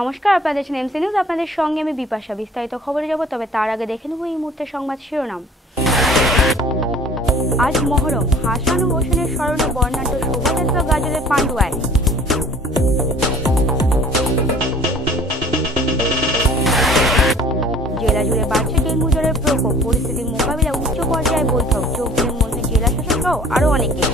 নমস্কার, আপনারা দেখছেন এমসি নিউজ। আপনাদের সঙ্গে আমি বিপাশা। বিস্তারিত খবরে যাব, তবে তার আগে দেখে নেব এই মুহূর্তের সংবাদ শিরোনাম। আজ মহরম, হাসান ও হোসেনের স্মরণে বর্ণাঢ্য শোভাযাত্রা গাজলের পান্ডুয়ায়। জেলা জুড়ে বাড়ছে ডেঙ্গু জ্বরের প্রকোপ, পরিস্থিতির মোকাবিলায় উচ্চ পর্যায়ে বৈঠক, যোগ দিলেন মন্ত্রী, জেলা শাসক সহ আরো অনেকে।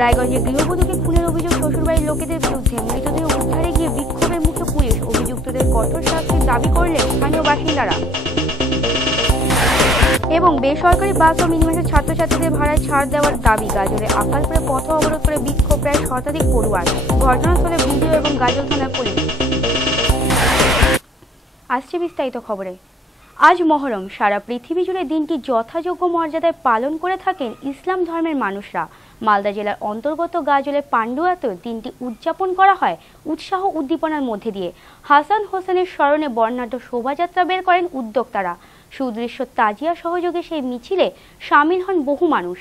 রায়গঞ্জে গৃহবধূকে খুনের অভিযোগ শ্বশুরবাড়ির লোকেদের বিরুদ্ধে, মৃতদেহ উদ্ধারে গিয়ে বিক্ষোভের মুখে পুলিশ, অভিযুক্তদের কঠোর শাস্তির দাবি করলেন স্থানীয় বাসিন্দারা। এবং বেসরকারি বাস ও মিনিবাসের ছাত্রছাত্রীদের ভাড়ায় ছাড় দেওয়ার দাবি, গাজলে আকালপুরে পথ অবরোধ করে বিক্ষোভ প্রায় শতাধিক পড়ুয়ার, ঘটনাস্থলে ভিডিও এবং গাজল থানার পুলিশ। আসছে বিস্তারিত খবরে। আজ মহরম, সারা পৃথিবী জুড়ে দিনটি যথাযোগ্য মর্যাদায় পালন করে থাকেন ইসলাম ধর্মের মানুষরা। মালদা জেলার অন্তর্গত গাজলের পান্ডুয়াতেও দিনটি উদযাপন করা হয় উৎসাহ উদ্দীপনার মধ্যে দিয়ে। হাসান হোসেনের স্মরণে বর্ণাঢ্য শোভাযাত্রা বের করেন উদ্যোক্তারা। সুদৃশ্য তাজিয়া সহযোগে সেই মিছিলে সামিল হন বহু মানুষ।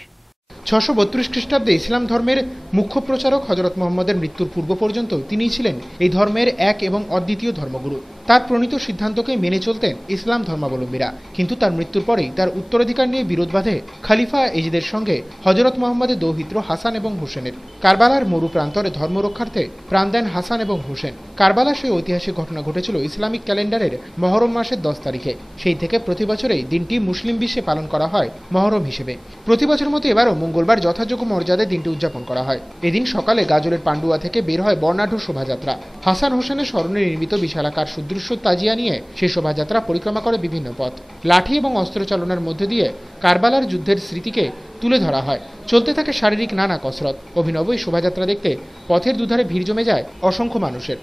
632 খ্রিস্টাব্দে ইসলাম ধর্মের মুখ্য প্রচারক হযরত মুহাম্মদের মৃত্যুর পূর্ব পর্যন্ত তিনিই ছিলেন এই ধর্মের এক এবং অদ্বিতীয় ধর্মগুরু। তার প্রণীত সিদ্ধান্তকে মেনে চলতেন ইসলাম ধর্মাবলম্বীরা, কিন্তু তার মৃত্যুর পরেই তার উত্তরাধিকার নিয়ে বিরোধ বাধে খলিফা এজিদের সঙ্গে হযরত মুহাম্মদের দৌহিত্র হাসান এবং হোসেনের। কারবালার মরু প্রান্তরে ধর্ম রক্ষার্থে প্রাণ দেন হাসান এবং হোসেন। কারবালা সেই ঐতিহাসিক ঘটনা ঘটেছিল ইসলামিক ক্যালেন্ডারের মহরম মাসের 10 তারিখে। সেই থেকে প্রতি বছরেই দিনটি মুসলিম বিশ্বে পালন করা হয় মহরম হিসেবে। প্রতি বছরের মতো এবারও মঙ্গলবার যথাযোগ্য মর্যাদায় দিনটি উদযাপন করা হয়। এদিন সকালে গাজলের পান্ডুয়া থেকে বের হয় বর্ণাঢ্য শোভাযাত্রা। হাসান হোসেনের স্মরণে নির্মিত বিশালাকার সুদৃশ্য তাজিয়া নিয়ে সেই শোভাযাত্রা পরিক্রমা করে বিভিন্ন পথ। লাঠি এবং অস্ত্র চালনার মধ্যে দিয়ে কারবালার যুদ্ধের স্মৃতিকে তুলে ধরা হয়। চলতে থাকে শারীরিক নানা কসরত। অভিনব এই শোভাযাত্রা দেখতে পথের দুধারে ভিড় জমে যায় অসংখ্য মানুষের।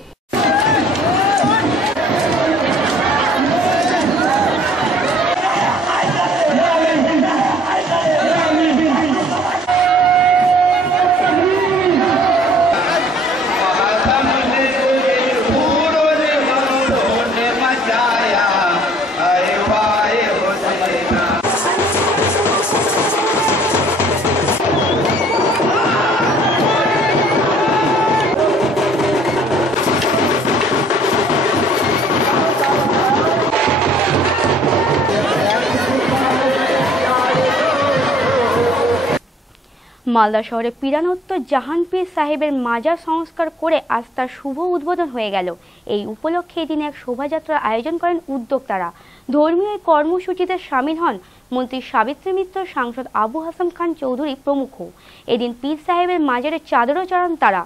মালদা শহরে পীরানত্য জাহানপীর সাহেবের মাজার সংস্কার করে আজ তার শুভ উদ্বোধন হয়ে গেল। এই উপলক্ষে এদিন এক শোভাযাত্রার আয়োজন করেন উদ্যোক্তারা। ধর্মীয় এই কর্মসূচিতে সামিল হন মন্ত্রী সাবিত্রী মিত্র, সাংসদ আবু হাসান খান চৌধুরী প্রমুখ। এদিন পীর সাহেবের মাজারে চাদরও চড়ান তারা।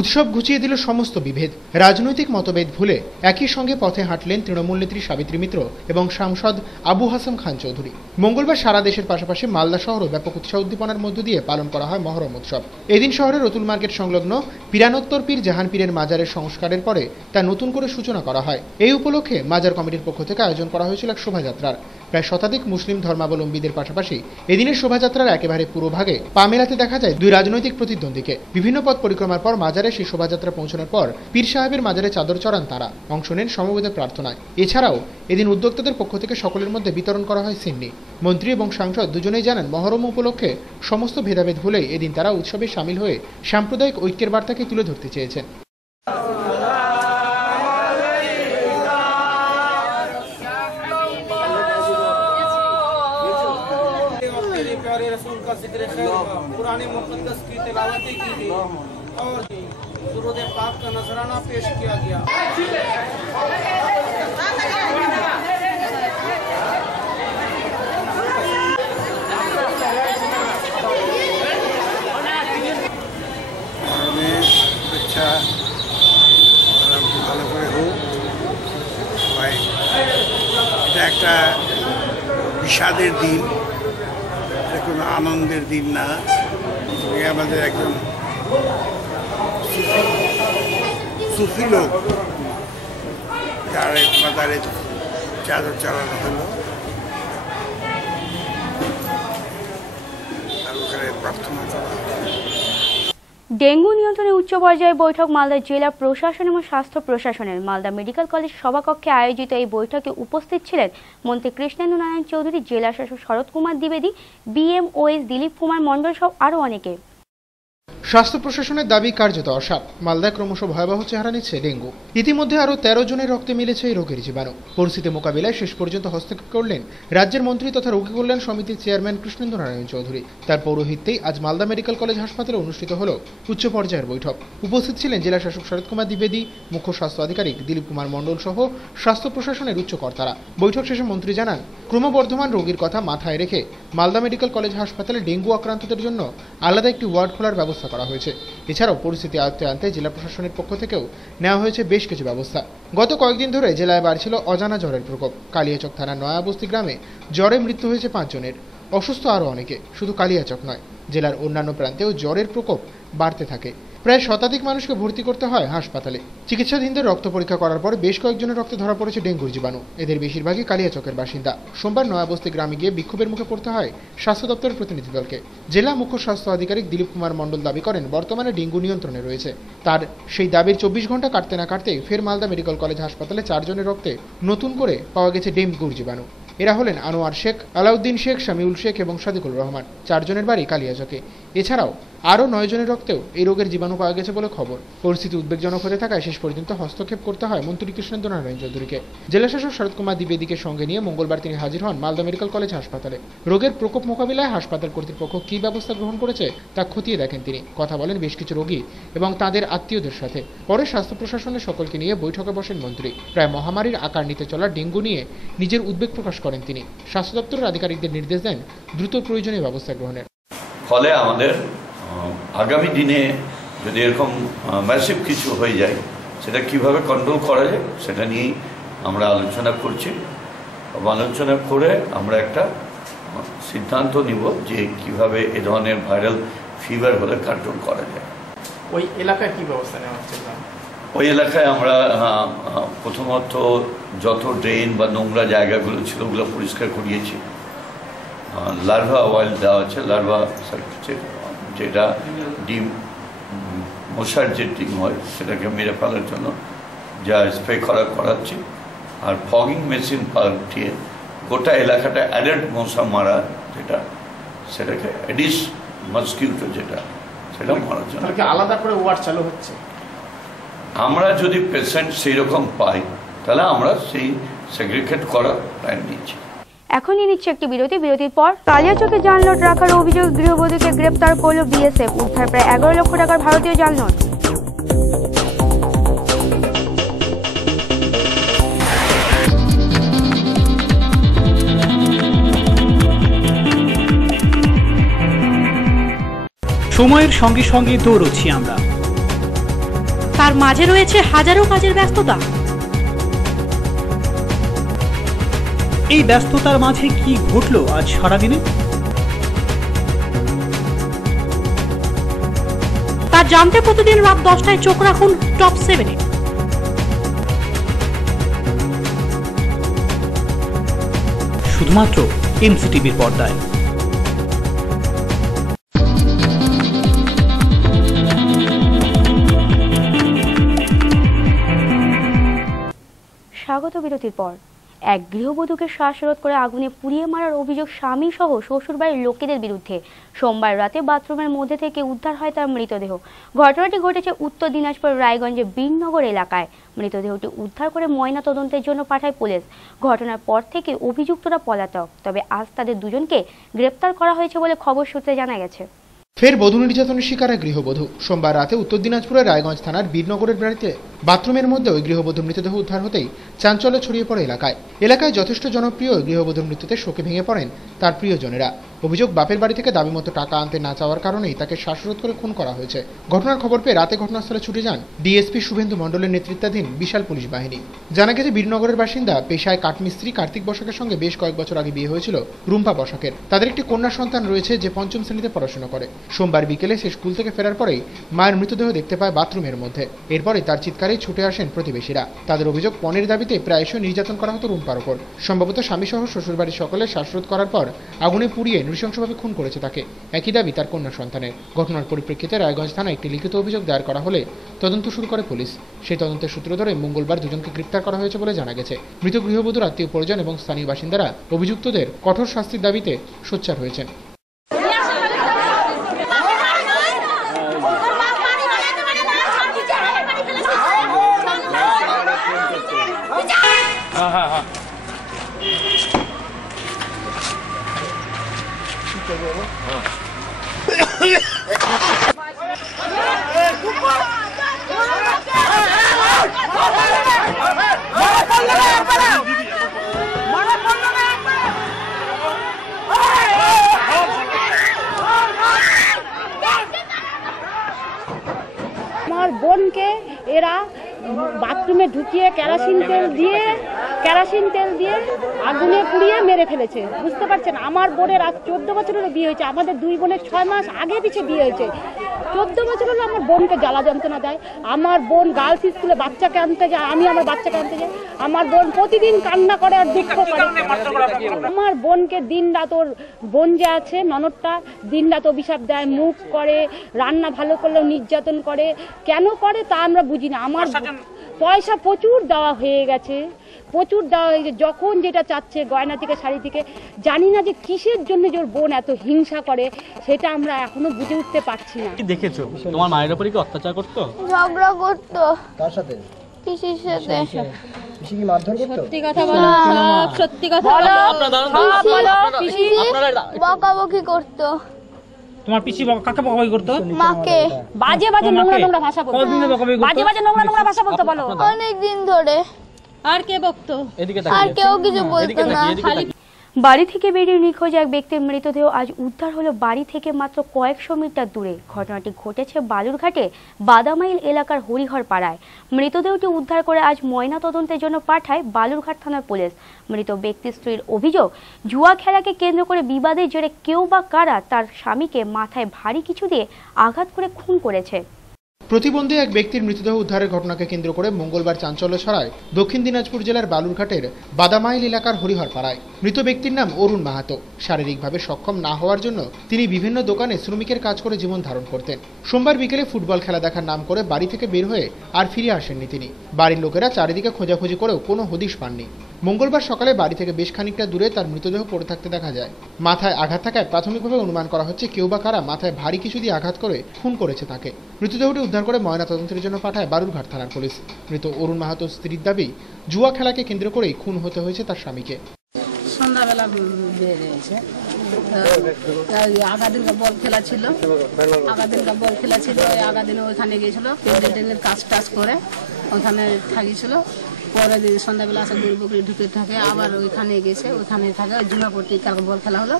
উৎসব ঘুচিয়ে দিল সমস্ত বিভেদ, রাজনৈতিক মতভেদ ভুলে একই সঙ্গে পথে হাঁটলেন তৃণমূল নেত্রী সাবিত্রী মিত্র এবং সাংসদ আবু হাসান খান চৌধুরী। মঙ্গলবার সারা দেশের পাশাপাশি মালদা শহরও ব্যাপক উৎসাহ উদ্দীপনার মধ্য দিয়ে পালন করা হয় মহরম উৎসব। এদিন শহরের রতুল মার্কেট সংলগ্ন পীরানত্তর পীর জাহানপীরের মাজারের সংস্কারের পরে তা নতুন করে সূচনা করা হয়। এই উপলক্ষে মাজার কমিটির পক্ষ থেকে আয়োজন করা হয়েছিল এক শোভাযাত্রার। প্রায় শতাধিক মুসলিম ধর্মাবলম্বীদের পাশাপাশি এদিনের শোভাযাত্রার একেবারে পুরো ভাগে পা মেলাতে দেখা যায় দুই রাজনৈতিক প্রতিদ্বন্দ্বীকে। বিভিন্ন পথ পরিক্রমার পর মাজারে সেই শোভাযাত্রা পৌঁছানোর পর পীর সাহেবের মাজারে চাদর চড়ান তারা। অংশ নেন সমবেত প্রার্থনায়। এছাড়াও এদিন উদ্যোক্তাদের পক্ষ থেকে সকলের মধ্যে বিতরণ করা হয় সিন্নি। মন্ত্রী এবং সাংসদ দুজনেই জানান মহরম উপলক্ষে সমস্ত ভেদাভেদ ভুলেই এদিন তারা উৎসবে সামিল হয়ে সাম্প্রদায়িক ঐক্যের বার্তাকে তুলে ধরতে চেয়েছেন। पुराने मुक़द्दस की तिलावतें की गई और दुरूद पाक का नजराना पेश किया गया। अच्छा ভালো করে হোক সবাই। এটা একটা বিষাদের দিন, কোনো আনন্দের দিন না। আমাদের একজন সুফি লোক যার মাজারে চাদর চালানো হলো আর ওখানে প্রার্থনা করা। ডেঙ্গু নিয়ন্ত্রণে উচ্চ পর্যায়ে বৈঠক মালদা জেলা প্রশাসন এবং স্বাস্থ্য প্রশাসনের। মালদা মেডিকেল কলেজ সভাকক্ষে আয়োজিত এই বৈঠকে উপস্থিত ছিলেন মন্ত্রী কৃষ্ণেন্দু নারায়ণ চৌধুরী, জেলা শাসক শরৎ কুমার দ্বিবেদী, বিএমওএস দিলীপ কুমার মণ্ডল সহ আরও অনেকে। স্বাস্থ্য প্রশাসনের দাবি কার্যত অসাপ। মালদায় ক্রমশ ভয়াবহ চেহারা নিচ্ছে ডেঙ্গু। ইতিমধ্যে আরও 13 জনের রক্তে মিলেছে এই রোগের জীবাণু। পরিস্থিতি মোকাবিলায় শেষ পর্যন্ত হস্তক্ষেপ করলেন রাজ্যের মন্ত্রী তথা রোগী কল্যাণ সমিতির চেয়ারম্যান কৃষ্ণেন্দ্র নারায়ণ চৌধুরী। তার পৌরোহিত্যেই আজ মালদা মেডিকেল কলেজ হাসপাতালে অনুষ্ঠিত হল উচ্চ পর্যায়ের বৈঠক। উপস্থিত ছিলেন জেলা শাসক শরৎ কুমার দ্বিবেদী, মুখ্য স্বাস্থ্য আধিকারিক দিলীপ কুমার মণ্ডল সহ স্বাস্থ্য প্রশাসনের উচ্চ কর্তারা। বৈঠক শেষে মন্ত্রী জানান, ক্রমবর্ধমান রোগীর কথা মাথায় রেখে মালদা মেডিকেল কলেজ হাসপাতালে ডেঙ্গু আক্রান্তদের জন্য আলাদা একটি ওয়ার্ড খোলার ব্যবস্থা করা হয়েছে। এছাড়াও পরিস্থিতি আয়ত্তে আনতে জেলা প্রশাসনের পক্ষ থেকেও নেওয়া হয়েছে বেশ কিছু ব্যবস্থা। গত কয়েকদিন ধরে জেলায় বাড়ছিল অজানা জ্বরের প্রকোপ। কালিয়াচক থানার নয়াবস্তি গ্রামে জ্বরে মৃত্যু হয়েছে 5 জনের, অসুস্থ আরও অনেকে। শুধু কালিয়াচক নয়, জেলার অন্যান্য প্রান্তেও জ্বরের প্রকোপ বাড়তে থাকে। প্রায় শতাধিক মানুষকে ভর্তি করতে হয় হাসপাতালে। চিকিৎসাধীনদের রক্ত পরীক্ষা করার পর বেশ কয়েকজনের রক্তে ধরা পড়েছে ডেঙ্গুর জীবাণু। এদের বেশিরভাগই কালিয়াচকের বাসিন্দা। সোমবার নয়াবস্তি গ্রামে গিয়ে বিক্ষোভের মুখে পড়তে হয় স্বাস্থ্য দপ্তরের প্রতিনিধি দলকে। জেলা মুখ্য স্বাস্থ্য আধিকারিক দিলীপ কুমার মণ্ডল দাবি করেন, বর্তমানে ডেঙ্গু নিয়ন্ত্রণে রয়েছে। তার সেই দাবির 24 ঘন্টা কাটতে না কাটতেই ফের মালদা মেডিকেল কলেজ হাসপাতালে 4 জনের রক্তে নতুন করে পাওয়া গেছে ডেঙ্গুর জীবাণু। এরা হলেন আনোয়ার শেখ, আলাউদ্দিন শেখ, শামিউল শেখ এবং সাদিকুল রহমান। 4 জনের বাড়ি কালিয়াচকে। এছাড়াও আরও 9 জনের রক্তেও এই রোগের জীবাণু পাওয়া গেছে বলে খবর। পরিস্থিতি উদ্বেগজনক হতে থাকায় শেষ পর্যন্ত হস্তক্ষেপ করতে হয় মন্ত্রী কৃষ্ণেন্দ্র নারায়ণ চৌধুরীকে। জেলা শাসক শরৎ কুমার দ্বিবেদীকে সঙ্গে নিয়ে মঙ্গলবার তিনি হাজির হন মালদা মেডিকেল কলেজ হাসপাতালে। রোগের প্রকোপ মোকাবিলায় হাসপাতাল কর্তৃপক্ষ কী ব্যবস্থা গ্রহণ করেছে তা খতিয়ে দেখেন তিনি। কথা বলেন বেশ কিছু রোগী এবং তাদের আত্মীয়দের সাথে। পরে স্বাস্থ্য প্রশাসনের সকলকে নিয়ে বৈঠকে বসেন মন্ত্রী। প্রায় মহামারীর আকার নিতে চলা ডেঙ্গু নিয়ে নিজের উদ্বেগ প্রকাশ করেন তিনি। স্বাস্থ্য দপ্তরের আধিকারিকদের নির্দেশ দেন দ্রুত প্রয়োজনীয় ব্যবস্থা গ্রহণের। ফলে আমাদের আগামী দিনে যদি এরকম ম্যাসিভ কিছু হয়ে যায়, সেটা কিভাবে কন্ট্রোল করা যায় সেটা নিয়েই আমরা আলোচনা করছি। আলোচনা করে আমরা একটা সিদ্ধান্ত নিব যে কিভাবে এ ধরনের ভাইরাল ফিভার হলে কন্ট্রোল করা যায়। ওই এলাকায় কি ব্যবস্থা নেওয়া হচ্ছে? ওই এলাকায় আমরা প্রথমত যত ড্রেন বা নোংরা জায়গাগুলো ছিল ওগুলো পরিষ্কার করিয়েছি। লার্ভা অয়েল দেওয়া আছে, লার্ভা যেটা ডিম মশার যে ডিম হয় সেটাকে মেরে ফেলার জন্য যা স্প্রে করাচ্ছি। আর ফগিং মেশিন পাল্টিয়ে গোটা এলাকাটা অ্যাডাল্ট মশা মারা যেটা, সেটাকে অ্যাডিস মসকিউটো যেটা, সেটা মারার জন্য আলাদা করে ওয়ার্ড চালু হচ্ছে। আমরা যদি পেশেন্ট সেই রকম পাই তাহলে আমরা সেই সেগ্রিগেট করার প্ল্যান নিচ্ছি। এখনই নিচ্ছে একটি বিরতির পর কালিয়াচকে জাল নোট রাখার অভিযোগ গৃহবধূকে গ্রেপ্তার করল বিএসএফ। উদ্ধার প্রায় 11 লক্ষ টাকার ভারতীয় জাল নোট। সময়ের সঙ্গে সঙ্গে দৌড়চ্ছি আমরা, তার মাঝে রয়েছে হাজারো কাজের ব্যস্ততা। এই ব্যস্ততার মাঝে কি ঘটলো আজ সারাদিনে তা জানতে প্রতিদিন রাত 10টায় চোখ রাখুন টপ 7-এ। শুধুমাত্র এমসিটিভির পর্দায়। স্বাগত বিরতির পর। এক গৃহবধূকে শ্বাসরোধ করে আগুনে পুড়িয়ে মারার অভিযোগ স্বামী সহ শ্বশুরবাড়ির লোকেদের বিরুদ্ধে। সোমবার রাতে বাথরুমের মধ্যে থেকে উদ্ধার হয় তার মৃতদেহ। ঘটনাটি ঘটেছে উত্তর দিনাজপুর রায়গঞ্জের বীরনগর এলাকায়। মৃতদেহটি উদ্ধার করে ময়না তদন্তের জন্য পাঠায় পুলিশ। ঘটনার পর থেকে অভিযুক্তরা পলাতক, তবে আজ তাদের দুজনকে গ্রেপ্তার করা হয়েছে বলে খবর সূত্রে জানা গেছে। ফের বধূ নির্যাতনের শিকার এক গৃহবধূ। সোমবার রাতে উত্তর দিনাজপুরের রায়গঞ্জ থানার বীরনগরের বাড়িতে বাথরুমের মধ্যে ওই গৃহবধূর মৃতদেহ উদ্ধার হতেই চাঞ্চল্য ছড়িয়ে পড়ে এলাকায় যথেষ্ট জনপ্রিয় গৃহবধূর মৃত্যুতে শোকে ভেঙে পড়েন তার প্রিয়জনেরা। অভিযোগ, বাপের বাড়ি থেকে দাবি মতো টাকা আনতে না চাওয়ার কারণেই তাকে শ্বাসরোধ করে খুন করা হয়েছে। ঘটনার খবর পেয়ে রাতে ঘটনাস্থলে ছুটে যান ডিএসপি শুভেন্দু মণ্ডলের নেতৃত্বাধীন বিশাল পুলিশ বাহিনী। জানা গেছে, বীরনগরের বাসিন্দা পেশায় কাঠমিস্ত্রি কার্তিক বসাকের সঙ্গে বেশ কয়েক বছর আগে বিয়ে হয়েছিল রুম্পা বসাকের। তাদের একটি কন্যা সন্তান রয়েছে যে 5ম শ্রেণীতে পড়াশোনা করে। সোমবার বিকেলে সে স্কুল থেকে ফেরার পরেই মায়ের মৃতদেহ দেখতে পায় বাথরুমের মধ্যে। এরপরে তার চিৎকারেই ছুটে আসেন প্রতিবেশীরা। তাদের অভিযোগ, পণের দাবিতে প্রায়শই নির্যাতন করা হতো রুম্পার ওপর। সম্ভবত স্বামীসহ শ্বশুরবাড়ির সকলে শ্বাসরোধ করার পর আগুনে পুড়িয়ে নৃশংসভাবে খুন করেছে তাকে। একই দাবি তার কন্যা সন্তানের। ঘটনার পরিপ্রেক্ষিতে রায়গঞ্জ থানায় একটি লিখিত অভিযোগ দায়ের করা হলে তদন্ত শুরু করে পুলিশ। সেই তদন্তের সূত্র ধরে মঙ্গলবার দুজনকে গ্রেপ্তার করা হয়েছে বলে জানা গেছে। মৃত গৃহবধূর আত্মীয় পরিজন এবং স্থানীয় বাসিন্দারা অভিযুক্তদের কঠোর শাস্তির দাবিতে সোচ্চার হয়েছেন। আমার বোনকে এরা বাথরুমে ঢুকিয়ে কেরোসিন তেল দিয়ে আগুনে পুড়িয়ে মেরে ফেলেছে। বুঝতে পারছেন, আমার বোনের আজ 14 বছর হলো বিয়ে হয়েছে। আমাদের দুই বোনের 6 মাস আগে পিছিয়ে বিয়ে হয়েছে। 14 বছর হলো আমার বোনকে জ্বালা যন্ত্রণা দেয়। আমার বোন গার্লস স্কুলে বাচ্চাকে আনতে যায়, আমি আমার বাচ্চাকে আনতে যাই। আমার বোন প্রতিদিন কান্না করে আর দুঃখ করে। আমার বোনকে দিন রাত, ওর বোন যে আছে ননদটা, দিন রাত অভিশাপ দেয়, মুখ করে, রান্না ভালো করলেও নির্যাতন করে। কেন করে তা আমরা বুঝি না। আমার পয়সা প্রচুর দেওয়া হয়ে গেছে, যখন যেটা চাচ্ছে, গয়না থেকে শাড়ি থেকে। জানি না যে কিসের জন্য যে ওর বোন এত হিংসা করে, সেটা আমরা এখনো বুঝে উঠতে পারছি না। কি দেখেছো? তোমার মায়ের উপরে কি অত্যাচার করতো? ঝগড়া করতো। কার সাথে? পিসির সাথে। পিসি কি মারধর করতো? সত্যি কথা বলো, সত্যি কথা বলো। পিসি বকাবকি করতো। তোমার পিসি কাকে বকাবকি করতো? মাকে। বাজে নোংরা ভাষা বলতো। বাজে নোংরা ভাষা বলতো। বলো। অনেক দিন ধরে। আর কে বকতো? আর কেউ কিছু বলতো না। বাড়ি থেকে বেরিয়ে নিখোঁজ এক ব্যক্তির মৃতদেহ আজ উদ্ধার হলো বাড়ি থেকে মাত্র কয়েকশো মিটার দূরে। ঘটনাটি ঘটেছে বালুরঘাটে বাদামাইল এলাকার হরিহর পাড়ায়। মৃতদেহটি উদ্ধার করে আজ ময়না তদন্তের জন্য পাঠায় বালুরঘাট থানার পুলিশ। মৃত ব্যক্তির স্ত্রীর অভিযোগ, জুয়া খেলাকে কেন্দ্র করে বিবাদের জেরে কেউ বা কারা তার স্বামীকে মাথায় ভারী কিছু দিয়ে আঘাত করে খুন করেছে। প্রতিবন্ধী এক ব্যক্তির মৃতদেহ উদ্ধারের ঘটনাকে কেন্দ্র করে মঙ্গলবার চাঞ্চল্য ছড়ায় দক্ষিণ দিনাজপুর জেলার বালুরঘাটের বাদামাইল এলাকার হরিহর পাড়ায়। মৃত ব্যক্তির নাম অরুণ মাহাতো। শারীরিকভাবে সক্ষম না হওয়ার জন্য তিনি বিভিন্ন দোকানে শ্রমিকের কাজ করে জীবন ধারণ করতেন। সোমবার বিকেলে ফুটবল খেলা দেখার নাম করে বাড়ি থেকে বের হয়ে আর ফিরে আসেননি তিনি। বাড়ির লোকেরা চারিদিকে খোঁজাখুঁজি করেও কোনো হদিশ পাননি। মঙ্গলবার সকালে বাড়ি থেকে বেশ খানিকটা দূরে তার মৃতদেহ পড়ে থাকতে দেখা যায়। মাথায় আঘাত থাকায় প্রাথমিকভাবে অনুমান করা হচ্ছে কেউ বা কারা মাথায় ভারী কিছু দিয়ে আঘাত করে খুন করেছে তাকে। মৃতদেহটি উদ্ধার করে ময়নাতদন্তের জন্য পাঠায় বালুরঘাট থানার পুলিশ। মৃত অরুণ মাহাতোর স্ত্রীর দাবি, জুয়া খেলাকে কেন্দ্র করেই খুন হতে হয়েছে তার স্বামীকে। সন্ধ্যাবেলা বেরিয়েছে, আগাদিনকা বল খেলা ছিল, ওই আগাদিনে ওইখানে গিয়েছিল, পেন্ডেন্টের কাজ টাজ করে ওইখানে থাকিয়েছিল। পরের দিন সন্ধ্যাবেলা আসে গরু বকরি ঢুকে থাকে, আবার ওইখানে গেছে, ওইখানে থাকে। জুয়াপট্টি কালকে বল খেলা হলো,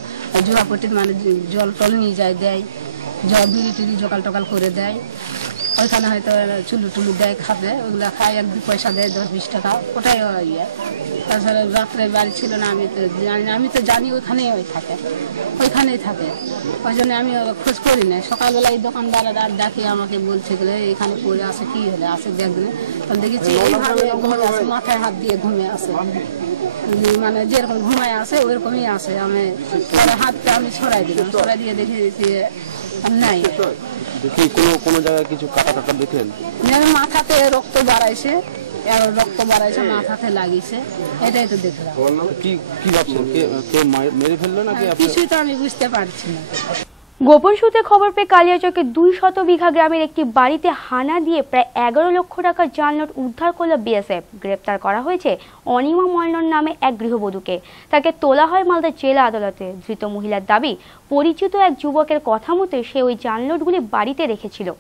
জুয়াপট্টির মানে জল টল নিয়ে যায়, দেয়, বিড়ি টিড়ি জকাল টকাল করে দেয়। ওইখানে হয়তো চুলু টুলু দেয় খাতে, ওইগুলো খায়, 1-2 পয়সা দেয়, 10-20 টাকা, ওটাই ইয়ে। তাছাড়া রাত্রে বাড়ি ছিল না, আমি তো জানি ওইখানেই ওইখানেই থাকে। ওই জন্য আমি খোঁজ করি না। সকালবেলা এই দোকানদাররা ডাকে আমাকে, বলছে গেলে এখানে পড়ে আসে, কি হলে আসে দেখবেন। তখন দেখেছি এইভাবে ঘুমিয়ে আসে, মাথায় হাত দিয়ে ঘুমিয়ে আসে, মানে যেরকম ঘুমায় আসে ওইরকমই আসে। আমি হাতটা আমি ছড়াই দিলাম, ছড়াই দিয়ে দেখি নাই। কোনো জায়গায় কিছু কাটা দেখলেন? মাথাতে রক্ত বাড়াইছে, মাথাতে লাগিয়েছে, এটাই তো দেখলাম। কি ভাবছেন, কে মেরে ফেললো নাকি? কিছুই তো আমি বুঝতে পারছি না। গোপন সূত্রে খবর পেয়ে কালিয়াচকের 200 বিঘা গ্রামের একটি বাড়িতে হানা দিয়ে প্রায় 11 লক্ষ টাকার জাল নোট উদ্ধার করল বিএসএফ। গ্রেপ্তার করা হয়েছে অনিমা মল্লন নামে এক গৃহবধূকে। তাকে তোলা হয় মালদা জেলা আদালতে। ধৃত মহিলার দাবি, পরিচিত এক যুবকের কথা মতে সে ওই জাল নোটগুলি বাড়িতে রেখেছিল।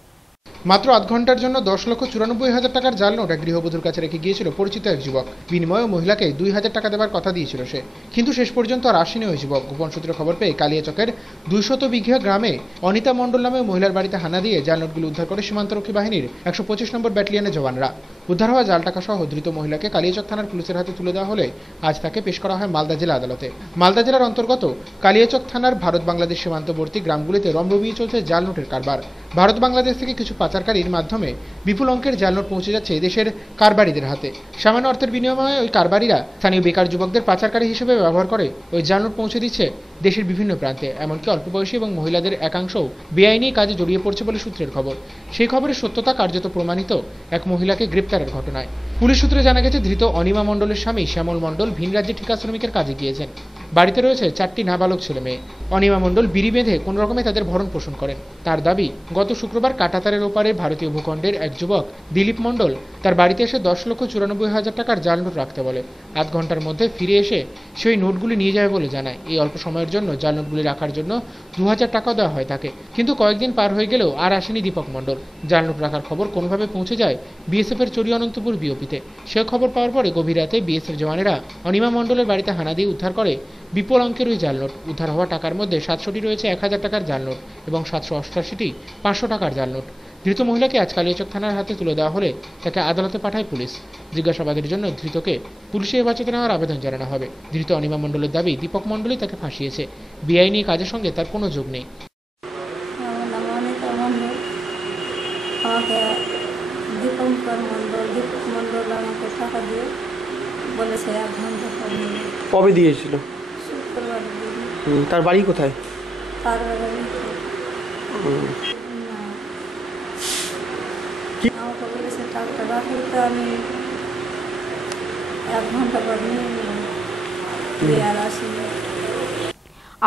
মাত্র 8 ঘন্টার জন্য 10,94,000 টাকার জাল নোট এক গৃহবধূর কাছে রেখে গিয়েছিল পরিচিত এক যুবক। বিনিময়ে মহিলাকে 2,000 টাকা দেওয়ার কথা দিয়েছিল সে, কিন্তু শেষ পর্যন্ত আর আসেনি ওই যুবক। গোপন সূত্রে খবর পেয়ে কালিয়াচকের 200 বিঘা গ্রামে অনিতা মণ্ডল নামে মহিলার বাড়িতে হানা দিয়ে জাল নোটগুলো উদ্ধার করে সীমান্তরক্ষী বাহিনীর 125 নম্বর ব্যাটালিয়নের জওয়ানরা। উদ্ধার হওয়া জাল টাকা সহ ধৃত মহিলাকে কালিয়াচক থানার পুলিশের হাতে তুলে দেওয়া হলে আজ তাকে পেশ করা হয় মালদা জেলা আদালতে। মালদা জেলার অন্তর্গত কালিয়াচক থানার ভারত বাংলাদেশ সীমান্তবর্তী গ্রামগুলিতে রমরমিয়ে চলছে জাল নোটের কারবার। ভারত বাংলাদেশ থেকে কিছু পাচারকারীর মাধ্যমে বিপুল অঙ্কের জাল নোট পৌঁছে যাচ্ছে দেশের কারবারিদের হাতে। সামান্য অর্থের বিনিময়ে ওই কারবারিরা স্থানীয় বেকার যুবকদের পাচারকারী হিসেবে ব্যবহার করে ওই জাল নোট পৌঁছে দিচ্ছে দেশের বিভিন্ন প্রান্তে। এমনকি অল্প বয়সী এবং মহিলাদের একাংশও বেআইনি কাজে জড়িয়ে পড়ছে বলে সূত্রের খবর। সেই খবরের সত্যতা কার্যত প্রমাণিত এক মহিলাকে গ্রেপ্তারের ঘটনায়। পুলিশ সূত্রে জানা গেছে, ধৃত অনিমা মণ্ডলের স্বামী শ্যামল মণ্ডল ভিন রাজ্যে ঠিকা শ্রমিকের কাজে গিয়েছেন। বাড়িতে রয়েছে 4টি নাবালক ছেলে মেয়ে। অনিমা মণ্ডল বিড়ি বেঁধে কোনো রকমে তাদের ভরণ পোষণ করেন। তার দাবি, গত শুক্রবার কাঁটাতারের ওপারে ভারতীয় ভূখণ্ডের এক যুবক দিলীপ মণ্ডল তার বাড়িতে এসে 10,94,000 টাকার জাল নোট রাখতে বলে। আধ ঘন্টার মধ্যে ফিরে এসে সেই নোটগুলি নিয়ে যাবে বলে জানায়। এই অল্প সময়ের জন্য জাল নোটগুলি রাখার জন্য 2000 টাকাও দেওয়া হয় তাকে। কিন্তু কয়েকদিন পার হয়ে গেলেও আর আসেনি দীপক মণ্ডল। জাল নোট রাখার খবর কোনোভাবে পৌঁছে যায় বিএসএফ এর চরি অনন্তপুর বিওপিতে। সে খবর পাওয়ার পরে গভীর রাতে বিএসএফ জওয়ানেরা অনিমা মণ্ডলের বাড়িতে হানা দিয়ে উদ্ধার করে বিপুল অঙ্কের ওই জাল নোট। উদ্ধার হওয়া টাকার মধ্যে 700টি রয়েছে 1000 টাকার জাল নোট এবং 788টি 500 টাকার জাল নোট। ধৃত মহিলাকে আজ কালিয়াচক থানার হাতে তুলে দেওয়া হলে তাকে আদালতে পাঠায় পুলিশ। জিজ্ঞাসাবাদের জন্য ধৃতকে পুলিশে হেফাজতে নেওয়ার আবেদন জানানো হবে। ধৃত অনিমা মণ্ডলের দাবি, দীপক মণ্ডলই তাকে ফাঁসিয়েছে। বেআইনি কাজের সঙ্গে তার কোনো যোগ নেই। কবে দিয়েছিল? তার বাড়ি কোথায়? আমি 1 ঘন্টা পর নিয়ে আসি।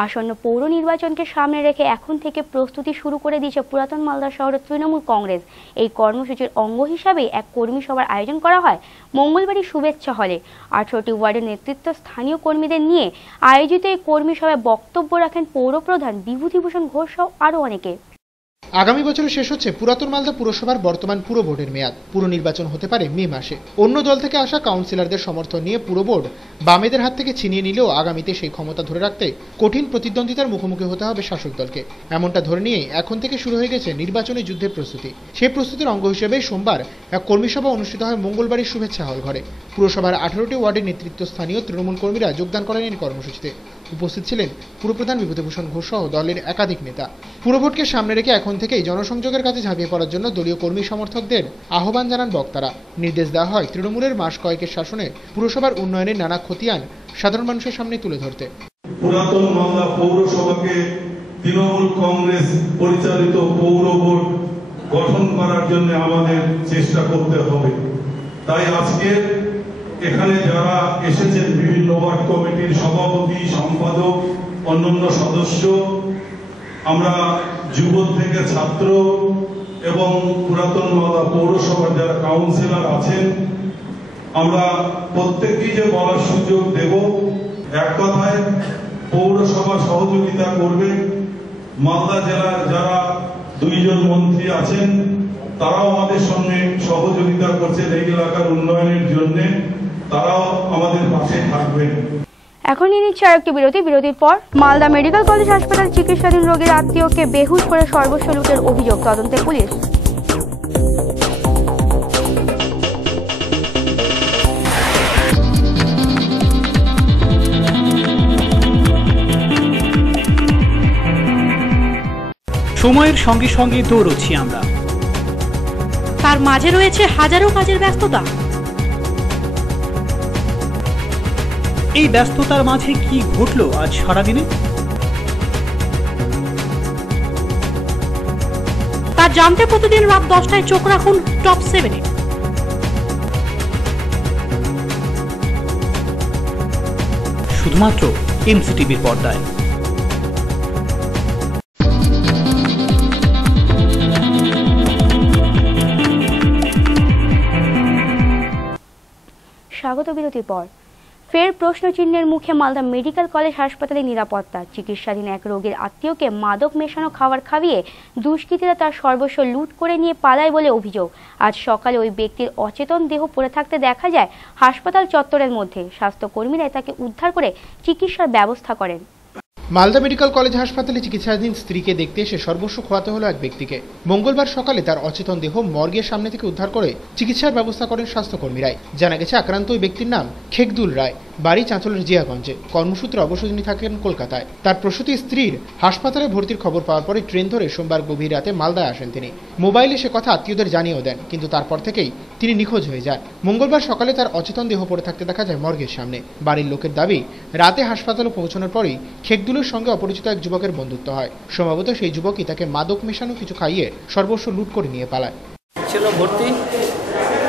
আসন্ন পৌর নির্বাচনকে সামনে রেখে এখন থেকে প্রস্তুতি শুরু করে দিয়েছে পুরাতন মালদা শহরের তৃণমূল কংগ্রেস। এই কর্মসূচির অঙ্গ হিসাবে এক কর্মী সভার আয়োজন করা হয় মঙ্গলবারই শুভেচ্ছা হলে। 18টি ওয়ার্ডের নেতৃত্ব স্থানীয় কর্মীদের নিয়ে আয়োজিত এই কর্মী সভায় বক্তব্য রাখেন পৌরপ্রধান বিভূতিভূষণ ঘোষ সহ আরও অনেকে। আগামী বছরে শেষ হচ্ছে পুরাতন মালদা পুরসভার বর্তমান পুর বোর্ডের মেয়াদ। পুর নির্বাচন হতে পারে মে মাসে। অন্য দল থেকে আসা কাউন্সিলরদের সমর্থন নিয়ে পুর বোর্ড বামেদের হাত থেকে ছিনিয়ে নিলেও আগামীতে সেই ক্ষমতা ধরে রাখতে কঠিন প্রতিদ্বন্দ্বিতার মুখোমুখি হতে হবে শাসক দলকে। এমনটা ধরে নিয়ে এখন থেকে শুরু হয়ে গেছে নির্বাচনী যুদ্ধের প্রস্তুতি। সেই প্রস্তুতির অঙ্গ হিসেবে সোমবার এক কর্মী সভা অনুষ্ঠিত হয় মঙ্গলবারই শুভেচ্ছা হল ঘরে। পুরসভার 18টি ওয়ার্ডের নেতৃত্বস্থানীয় তৃণমূল কর্মীরা যোগদান করেন এই কর্মসূচিতে। উপস্থিত ছিলেন পুরপ্রধান বিভূতিভূষণ ঘোষ সহ দলের একাধিক নেতা। পুরভোটকে সামনে রেখে এখন থেকেই জনসংযোগের কাজে ঝাঁপিয়ে পড়ার জন্য দলীয় কর্মী সমর্থকদের আহ্বান জানান বক্তারা। নির্দেশ দেওয়া হয় তৃণমূলের মাস কয়েকের শাসনে পুরসভার উন্নয়নের নানা খতিয়ান সাধারণ মানুষের সামনে তুলে ধরতে। পুরাতন মালদা পৌরসভাকে তৃণমূল কংগ্রেস পরিচালিত পৌর বোর্ড গঠন করার জন্য আমাদের চেষ্টা করতে হবে। তাই আজকে এখানে যারা এসেছেন বিভিন্ন ওয়ার্ড কমিটির সভাপতি, সম্পাদক, অন্যান্য সদস্য, আমরা যুব থেকে ছাত্র এবং পুরাতন মালদা পৌরসভার যারা কাউন্সিলর আছেন, আমরা প্রত্যেককেই যে বলার সুযোগ দেব, এক কথায় পৌরসভা সহযোগিতা করবে। মালদা জেলার যারা 2 জন মন্ত্রী আছেন তারাও আমাদের সঙ্গে সহযোগিতা করছেন এই এলাকার উন্নয়নের জন্য, তারাও আমাদের পাশে থাকবেন। এখন নিয়ে নিচ্ছে আরেকটি বিরতি। বিরতির পর মালদা মেডিকেল কলেজ হাসপাতাল চিকিৎসাধীন রোগীর আত্মীয়কে বেহুশ করে সর্বস্ব লুটের অভিযোগ, তদন্তে পুলিশ। সময়ের সঙ্গে সঙ্গে দৌড়চ্ছি আমরা, তার মাঝে রয়েছে হাজারো কাজের ব্যস্ততা। এই ব্যস্ততার মাঝে কি ঘটলো আজ সারাদিনে, তা জানতে প্রতিদিন রাত 10টায় চোখ রাখুন টপ 7-এ। শুধুমাত্র এমসিটিভির পর্দায়। স্বাগত বিরতির পর। ফের প্রশ্নচিহ্নের মুখে মালদা মেডিকেল কলেজ হাসপাতালের নিরাপত্তা। চিকিৎসাধীন এক রোগীর আত্মীয়কে মাদক মেশানো খাবার খাইয়ে দুষ্কৃতীরা তার সর্বস্ব লুট করে নিয়ে পালায় বলে অভিযোগ। আজ সকালে ওই ব্যক্তির অচেতন দেহ পড়ে থাকতে দেখা যায় হাসপাতাল চত্বরের মধ্যে। স্বাস্থ্যকর্মীরা তাকে উদ্ধার করে চিকিৎসার ব্যবস্থা করেন। মালদা মেডিকেল কলেজ হাসপাতালে চিকিৎসাধীন স্ত্রীকে দেখতে এসে সর্বস্ব খোয়াতে হলো এক ব্যক্তিকে। মঙ্গলবার সকালে তার অচেতন দেহ মর্গের সামনে থেকে উদ্ধার করে চিকিৎসার ব্যবস্থা করেন স্বাস্থ্যকর্মীরাই। জানা গেছে আক্রান্ত ওই ব্যক্তির নাম খেকদুল রায়, বাড়ি চাঁচলের জিয়াগঞ্জে। কর্মসূত্রে অবশ্য তিনি থাকেন কলকাতায়। তার প্রসূতি স্ত্রীর হাসপাতালে ভর্তির খবর পাওয়ার পরে ট্রেন ধরে সোমবার গভীর রাতে মালদায় আসেন তিনি। মোবাইলে সে কথা আত্মীয়দের জানিয়েও দেন, কিন্তু তারপর থেকেই তিনি নিখোঁজ হয়ে যান। মঙ্গলবার সকালে তার অচেতন দেহ পড়ে থাকতে দেখা যায় মর্গের সামনে। বাড়ির লোকের দাবি, রাতে হাসপাতালে পৌঁছানোর পরেই খেকদুলের সঙ্গে অপরিচিত এক যুবকের বন্ধুত্ব হয়। সম্ভবত সেই যুবকই তাকে মাদক মেশানো কিছু খাইয়ে সর্বস্ব লুট করে নিয়ে পালায়। ছিল ভর্তি,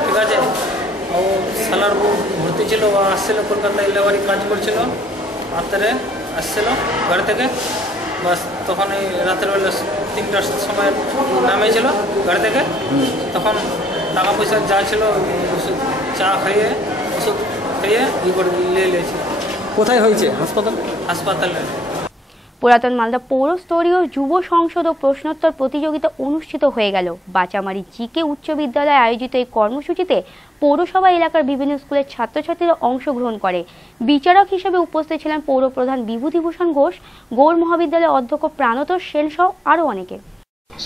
ঠিক আছে, ও সালার ভর্তি ছিল, ও আসছিল কলকাতায় লেবারি কাজ করছিল। রাত্রে আসছিল গাড়ি থেকে, বাস তখন এই রাতের বেলা 3টার সময় নামেছিল গাড়ি থেকে। তখন টাকা পয়সা যা ছিল ওষুধ চা খাইয়ে ওষুধ খাইয়ে করে নিয়েছি। কোথায় হয়েছে? হাসপাতালে। পুরাতন মালদা পৌর স্তরীয় যুব সংসদ ও প্রশ্নোত্তর প্রতিযোগিতা অনুষ্ঠিত হয়ে গেল। বাচামারি জিকে উচ্চ বিদ্যালয়ে আয়োজিত এই কর্মসূচিতে পৌরসভা এলাকার বিভিন্ন স্কুলের ছাত্রছাত্রীরা অংশগ্রহণ করে। বিচারক হিসেবে উপস্থিত ছিলেন পৌর প্রধান বিভূতিভূষণ ঘোষ, গৌড় মহাবিদ্যালয়ের অধ্যক্ষ প্রাণতোষ সেন সহ আরও অনেকে।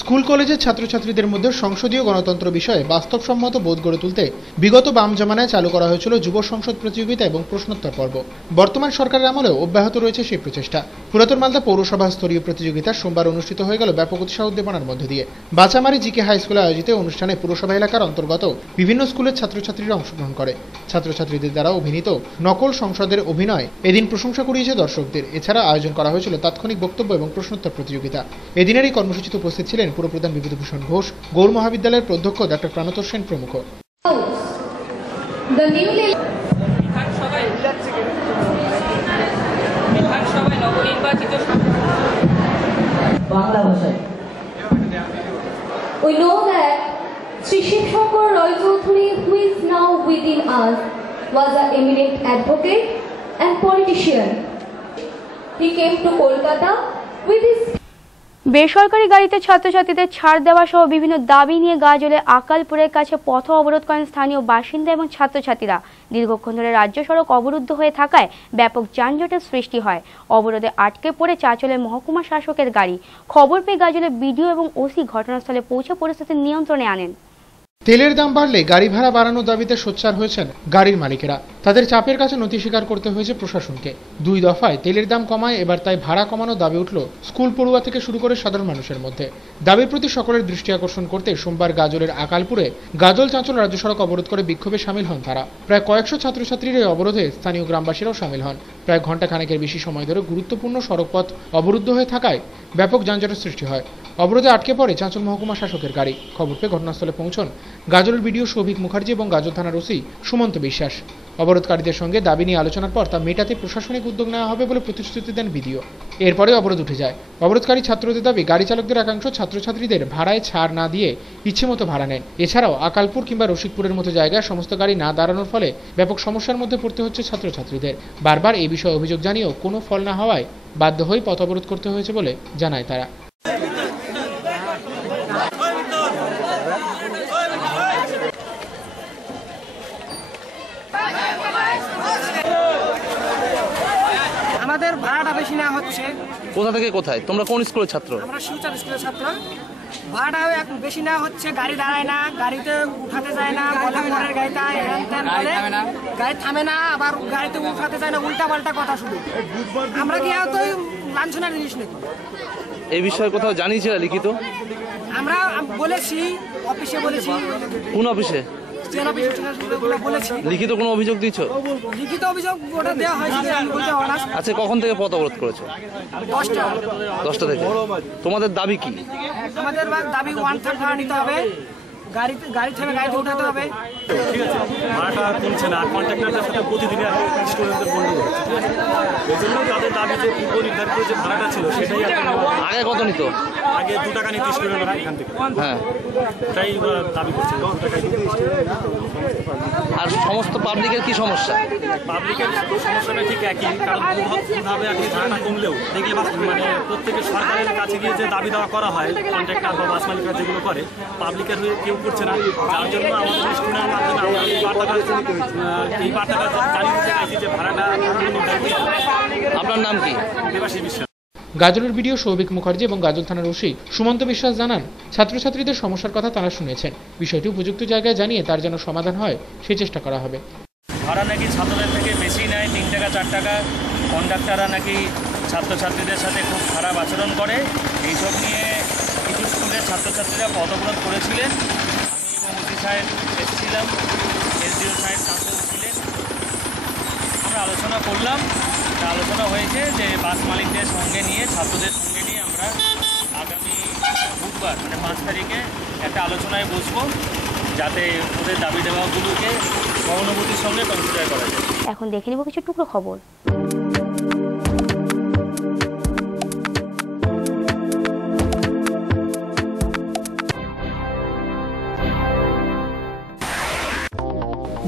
স্কুল কলেজের ছাত্রছাত্রীদের মধ্যে সংসদীয় গণতন্ত্র বিষয়ে বাস্তবসম্মত বোধ গড়ে তুলতে বিগত বাম জামানায় চালু করা হয়েছিল যুব সংসদ প্রতিযোগিতা এবং প্রশ্নোত্তর পর্ব। বর্তমান সরকারের আমলেও অব্যাহত রয়েছে সেই প্রচেষ্টা। পুরাতন মালদা পৌরসভা স্তরীয় প্রতিযোগিতা সোমবার অনুষ্ঠিত হয়ে গেল ব্যাপক উৎসাহ উদ্দীপনার মধ্য দিয়ে। বাচামারি জিকে হাই স্কুলে আয়োজিত অনুষ্ঠানে পুরসভা এলাকার অন্তর্গত বিভিন্ন স্কুলের ছাত্রছাত্রীরা অংশগ্রহণ করে। ছাত্রছাত্রীদের দ্বারা অভিনীত নকল সংসদের অভিনয় এদিন প্রশংসা কুড়িয়েছে দর্শকদের। এছাড়া আয়োজন করা হয়েছিল তাৎক্ষণিক বক্তব্য এবং প্রশ্নোত্তর প্রতিযোগিতা। এদিনের এই কর্মসূচিতে উপস্থিত ছিলেন পুরপ্রধান বিভূতিভূষণ ঘোষ, গৌড় মহাবিদ্যালয়ের অধ্যক্ষ ডক্টর প্রাণতোষ সেন প্রমুখ। বাংলা ভাষায় We know that Sri Shiv Shankar Roy Chaudhary, who is now within us, was an eminent advocate and politician. He came to Kolkata with his বেসরকারি গাড়িতে ছাত্রছাত্রীদের ছাড় দেওয়া সহ বিভিন্ন দাবি নিয়ে গাজলে আকালপুরের কাছে পথ অবরোধ করেন স্থানীয় বাসিন্দা এবং ছাত্রছাত্রীরা। দীর্ঘক্ষণ ধরে রাজ্য সড়ক অবরুদ্ধ হয়ে থাকায় ব্যাপক যানজটের সৃষ্টি হয়। অবরোধে আটকে পড়ে চাঁচলের মহকুমা শাসকের গাড়ি। খবর পেয়ে গাজলের বিডিও এবং ওসি ঘটনাস্থলে পৌঁছে পরিস্থিতি নিয়ন্ত্রণে আনেন। তেলের দাম বাড়লে গাড়ি ভাড়া বাড়ানোর দাবিতে সোচ্চার হয়েছেন গাড়ির মালিকেরা। তাদের চাপের কাছে নথি স্বীকার করতে হয়েছে প্রশাসনকে। 2 দফায় তেলের দাম কমায় এবার তাই ভাড়া কমানোর দাবি উঠল স্কুল পড়ুয়া থেকে শুরু করে সাধারণ মানুষের মধ্যে। দাবির প্রতি সকলের দৃষ্টি আকর্ষণ করতে সোমবার গাজলের আকালপুরে গাজল চাঁচল রাজ্য সড়ক অবরোধ করে বিক্ষোভে সামিল হন তারা। প্রায় কয়েকশো ছাত্রছাত্রীর এই অবরোধে স্থানীয় গ্রামবাসীরাও সামিল হন। প্রায় ঘণ্টা খানেকের বেশি সময় ধরে গুরুত্বপূর্ণ সড়কপথ অবরুদ্ধ হয়ে থাকায় ব্যাপক যানজটের সৃষ্টি হয়। অবরোধে আটকে পড়ে চাঁচল মহকুমা শাসকের গাড়ি। খবর পেয়ে ঘটনাস্থলে পৌঁছন গাজলের বিডিও সৌভিক মুখার্জি এবং গাজল থানার ওসি সুমন্ত বিশ্বাস। অবরোধকারীদের সঙ্গে দাবি নিয়ে আলোচনার পর তা মেটাতে প্রশাসনিক উদ্যোগ নেওয়া হবে বলে প্রতিশ্রুতি দেন বিডিও। এরপরে অবরোধ উঠে যায়। অবরোধকারী ছাত্রদের দাবি গাড়ি চালকদের একাংশ ছাত্রছাত্রীদের ভাড়ায় ছাড় না দিয়ে ইচ্ছেমতো ভাড়া নেন। এছাড়াও আকালপুর কিংবা রসিকপুরের মতো জায়গায় সমস্ত গাড়ি না দাঁড়ানোর ফলে ব্যাপক সমস্যার মধ্যে পড়তে হচ্ছে ছাত্রছাত্রীদের। বারবার এই বিষয়ে অভিযোগ জানিয়েও কোনো ফল না হওয়ায় বাধ্য হয়ে পথ অবরোধ করতে হয়েছে বলে জানায় তারা। আমাদের ভাড়াটা বেশি না হচ্ছে। কোথা থেকে কোথায়? তোমরা কোন স্কুলের ছাত্র? আমরা শিবচাঁদ স্কুলের ছাত্র। ভাড়াটা বেশি না হচ্ছে, গাড়ি দাঁড়ায় না, গাড়িতে উঠাতে যায় না, বলে পরের গাড়িতে গাড়ি থামে না, আবার গাড়িতে উঠাতে যায় না, উল্টা পাল্টা কথা শুধু। আমরা কি তো লাঞ্ছনার জিনিস নাকি? এই বিষয়ে কোথাও জানিয়েছিল লিখিত? আমরা বলেছি, অফিসে বলেছি। কোন অফিসে? লিখিত কোনো অভিযোগ দিয়েছো? লিখিত অভিযোগ ওটা দেওয়া হয়েছিল। আচ্ছা, কখন থেকে পথ অবরোধ করেছো? 10টা থেকে। তোমাদের দাবি কি? আমাদের দাবি 1/3 ভাড়া নিতে হবে, গাড়ি থেকে গাড়িতে উঠাতে হবে। ঠিক আছে, ভাড়াটা কমছে না, কন্ট্রাক্টরদের সাথে প্রতিদিনই স্টুডেন্টদের বন্ধু হচ্ছে। এই জন্য তাদের দাবি যে পূর্ব নির্ধারিত যে ভাড়াটা ছিল সেটাই আগে কত নিত? আগে 2 টাকা নিত স্টুডেন্টরা এখান থেকে। হ্যাঁ, তাই দাবি করছে 2 টাকা। আর সমস্ত পাবলিকের কি সমস্যা? পাবলিকের সমস্যাটা ঠিক একই, কারণ দুভাবে আর কি ভাড়াটা কমলেও দেখলে মানে প্রত্যেকের সরকারের কাছে গিয়ে যে দাবি দেওয়া করা হয় কন্ট্রাক্টর বা বাস মালিকরা যেগুলো করে, পাবলিকের হয়ে কেউ করছে না। যার জন্য আমাদের স্টুডেন্টের মাধ্যমে আমরা এই বার্তাটা জানিয়ে দিতে চাইছি যে ভাড়াটা। আপনার নাম কি? দেবাশিস বিশ্বাস। গাজলের বিডিও সৌভিক মুখার্জি এবং গাজল থানার ওসি সুমন্ত বিশ্বাস জানান, ছাত্রছাত্রীদের সমস্যার কথা তারা শুনেছেন। বিষয়টি উপযুক্ত জায়গায় জানিয়ে তার যেন সমাধান হয় সেই চেষ্টা করা হবে। ভাড়া নাকি ছাত্রদের থেকে বেশি নেয়, 3 টাকা 4 টাকা। কন্ডাক্টাররা নাকি ছাত্রছাত্রীদের সাথে খুব খারাপ আচরণ করে। এইসব নিয়ে কিছু স্কুলের ছাত্রছাত্রীরা পথ অবরোধ করেছিলেন। আমি এবং ওসি সাহেব এসেছিলাম, এসডিও সাহেব সাথে ছিলেন। আমরা আলোচনা করলাম, আলোচনা হয়েছে যে বাস মালিকদের সঙ্গে নিয়ে, ছাত্রদের সঙ্গে নিয়ে আমরা আগামী বুধবার মানে 5 তারিখে একটা আলোচনায় বসবো, যাতে ওদের দাবি দেওয়াগুলোকে সহানুভূতির সঙ্গে কনসিডার করা যায়। এখন দেখে নেব কিছু টুকরো খবর।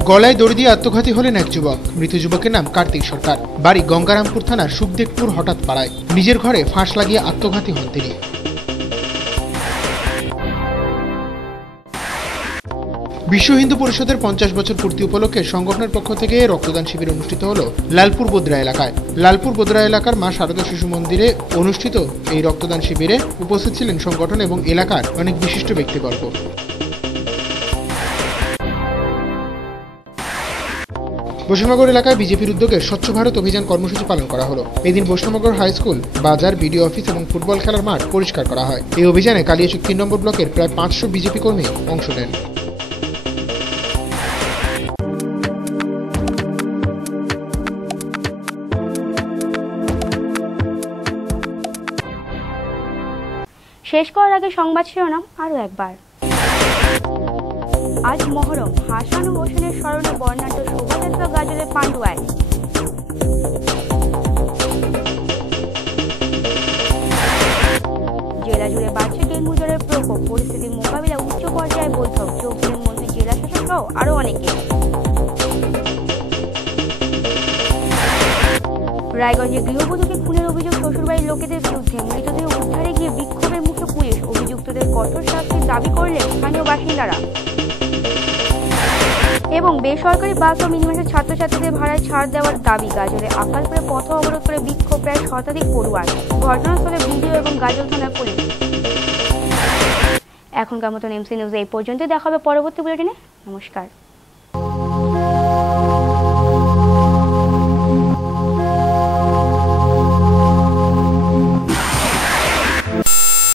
গলায় দড়ি দিয়ে আত্মঘাতী হলেন এক যুবক। মৃত যুবকের নাম কার্তিক সরকার, বাড়ি গঙ্গারামপুর থানার সুখদেবপুর হঠাৎ পাড়ায়। নিজের ঘরে ফাঁস লাগিয়ে আত্মঘাতী হন তিনি। বিশ্ব হিন্দু পরিষদের 50 বছর পূর্তি উপলক্ষে সংগঠনের পক্ষ থেকে রক্তদান শিবির অনুষ্ঠিত হলো লালপুর বোদরা এলাকায়। লালপুর বোদরা এলাকার মা শারদা শিশু মন্দিরে অনুষ্ঠিত এই রক্তদান শিবিরে উপস্থিত ছিলেন সংগঠন এবং এলাকার অনেক বিশিষ্ট ব্যক্তিবর্গ। বৈষ্ণবনগর এলাকায় বিজেপির উদ্যোগে স্বচ্ছ ভারত অভিযান কর্মসূচি পালন করা হলো। এদিন বৈষ্ণবনগর হাই স্কুল, বাজার, বিডিও অফিস এবং ফুটবল খেলার মাঠ পরিষ্কার করা হয়। এই অভিযানে কালিয়াচক 3 নম্বর ব্লকের প্রায় 500 বিজেপি কর্মী অংশ নেন। শেষ করার আগে সংবাদ শিরোনাম আরও একবার। আজ মহরম, হাসান ও হোসেনের স্মরণে বর্ণাঢ্য শোভাযাত্রা গাজলের পান্ডুয়ায়। জেলা জুড়ে বাড়ছে ডেঙ্গু জ্বরের প্রকোপ, পরিস্থিতি মোকাবিলা উচ্চ পর্যায়ে বৈঠক, যোগ দিলেন মন্ত্রী, জেলা শাসক সহ আরও অনেকে। রায়গঞ্জে গৃহবধূকে খুনের অভিযোগ শ্বশুরবাড়ির লোকেদের বিরুদ্ধে, মৃতদেহ উদ্ধারে গিয়ে বিক্ষোভের মুখে পুলিশ, অভিযুক্তদের কঠোর শাস্তির দাবি করলেন স্থানীয় বাসিন্দারা। এবং বেসরকারি বাস ও মিনিবাসের ছাত্রছাত্রীদের ভাড়ায় ছাড় দেওয়ার দাবি, গাজলে আকালপুরে পথ অবরোধ করে বিক্ষোভ প্রায় শতাধিক পড়ুয়ার। ঘটনাস্থলে ভিডিও এবং গাজল থানার পুলিশ। এখনকার মতন এমসি নিউজ এই পর্যন্ত, দেখা হবে পরবর্তী বুলেটিনে। নমস্কার।